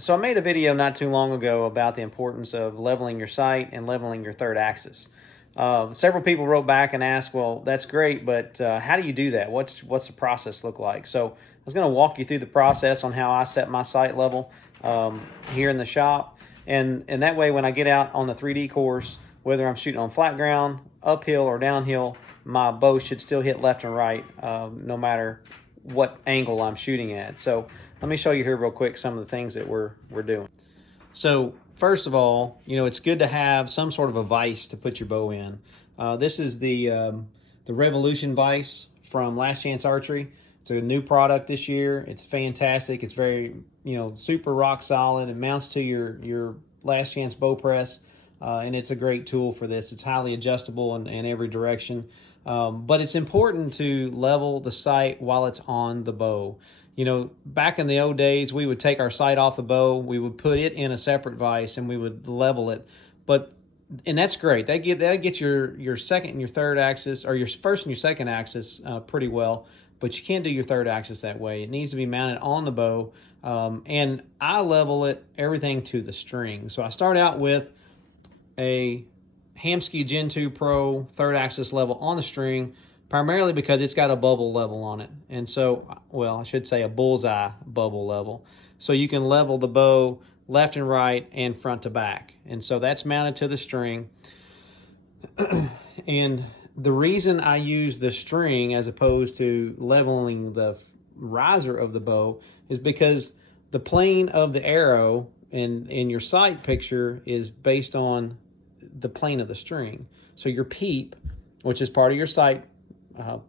So I made a video not too long ago about the importance of leveling your sight and leveling your third axis. Several people wrote back and asked, well, that's great, but how do you do that? What's the process look like? So I was going to walk you through the process on how I set my sight level here in the shop. And that way, when I get out on the 3D course, whether I'm shooting on flat ground, uphill or downhill, my bow should still hit left and right, no matter what angle I'm shooting at. So let me show you here real quick some of the things that we're doing. So first of all, it's good to have some sort of a vise to put your bow in. This is the Revolution vise from Last Chance Archery. It's a new product this year. It's fantastic. It's very, super rock solid. It mounts to your Last Chance bow press, and it's a great tool for this. It's highly adjustable in every direction. But it's important to level the sight while it's on the bow. Back in the old days, we would take our sight off the bow, we would put it in a separate vise, and we would level it. And that's great. That gets your second and your third axis, or your first and your second axis pretty well. But you can't do your third axis that way. It needs to be mounted on the bow. And I level everything to the string. So I start out with a Hamskea Gen 2 Pro third axis level on the string, primarily because it's got a bubble level on it. And so, well, I should say a bullseye bubble level. So you can level the bow left and right and front to back. And so that's mounted to the string. And the reason I use the string as opposed to leveling the riser of the bow is because the plane of the arrow in your sight picture is based on the plane of the string. So your peep, which is part of your sight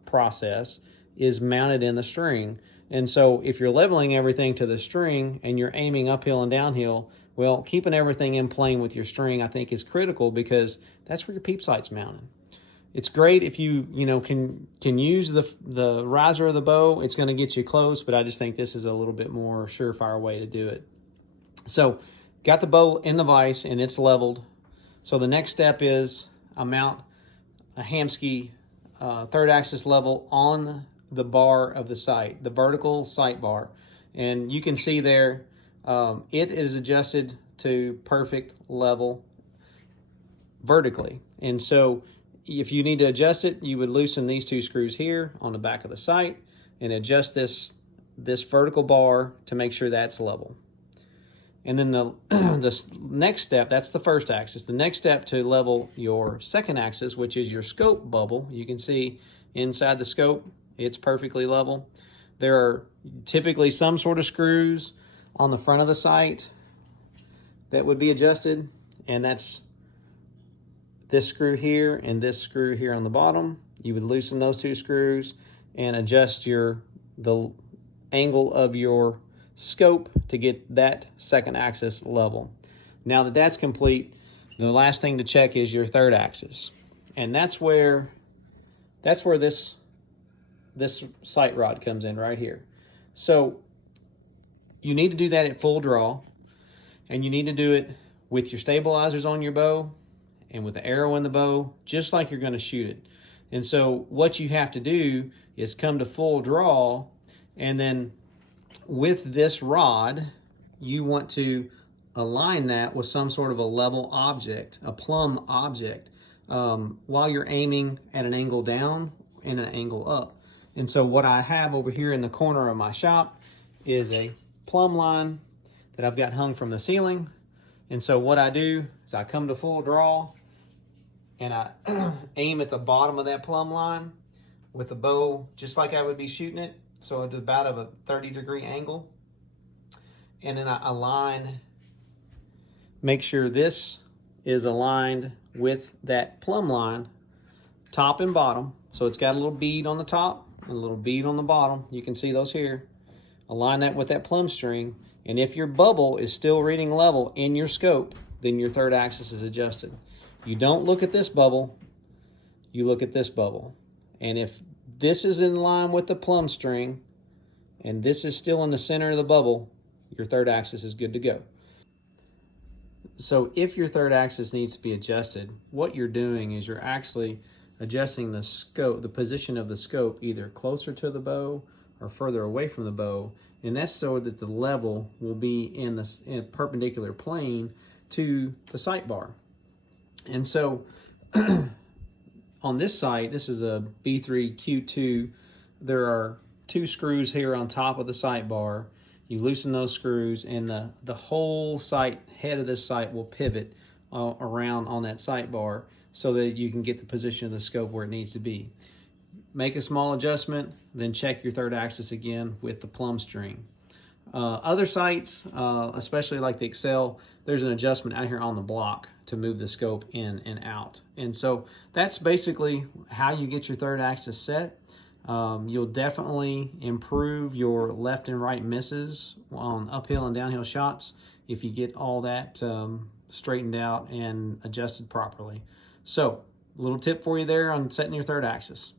process, is mounted in the string. And so if you're leveling everything to the string and you're aiming uphill and downhill, well, keeping everything in plane with your string, I think, is critical, because that's where your peep sight's mounted. It's great if you can use the riser of the bow. It's going to get you close, but I just think this is a little bit more surefire way to do it. So got the bow in the vise and it's leveled. So the next step is I mount a Hamskea third axis level on the bar of the sight, the vertical sight bar. And you can see there, it is adjusted to perfect level vertically. And so if you need to adjust it, you would loosen these two screws here on the back of the sight and adjust this vertical bar to make sure that's level. And then the next step, that's the first axis. The next step to level your second axis, which is your scope bubble. You can see inside the scope, it's perfectly level. There are typically some sort of screws on the front of the sight that would be adjusted, and that's this screw here and this screw here on the bottom. You would loosen those two screws and adjust the angle of your scope to get that second axis level. Now that that's complete, the last thing to check is your third axis. And that's where this sight rod comes in right here. So you need to do that at full draw, and you need to do it with your stabilizers on your bow and with the arrow in the bow, just like you're going to shoot it. And so what you have to do is come to full draw, and then with this rod, you want to align that with some sort of a level object, a plumb object, while you're aiming at an angle down and an angle up. And so what I have over here in the corner of my shop is a plumb line that I've got hung from the ceiling. And so what I do is I come to full draw and I aim at the bottom of that plumb line with the bow, just like I would be shooting it. So at about a 30-degree angle. And then I align, make sure this is aligned with that plumb line, top and bottom. So it's got a little bead on the top and a little bead on the bottom. You can see those here. Align that with that plumb string. And if your bubble is still reading level in your scope, then your third axis is adjusted. You don't look at this bubble, you look at this bubble. And if this is in line with the plumb string and this is still in the center of the bubble, your third axis is good to go. So if your third axis needs to be adjusted, what you're doing is you're actually adjusting the scope, the position of the scope, either closer to the bow or further away from the bow, and that's so that the level will be in a perpendicular plane to the sight bar. And so on this sight, this is a B3Q2, there are 2 screws here on top of the sight bar. You loosen those screws, and the whole sight, head of this sight will pivot around on that sight bar so that you can get the position of the scope where it needs to be. Make a small adjustment, then check your third axis again with the plumb string. Other sights, especially like the Excel, there's an adjustment out here on the block to move the scope in and out. And so that's basically how you get your third axis set. You'll definitely improve your left and right misses on uphill and downhill shots if you get all that straightened out and adjusted properly. So, a little tip for you there on setting your third axis.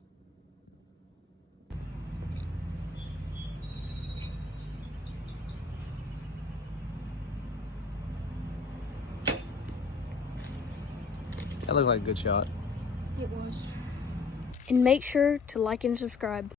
That looked like a good shot. It was. And make sure to like and subscribe.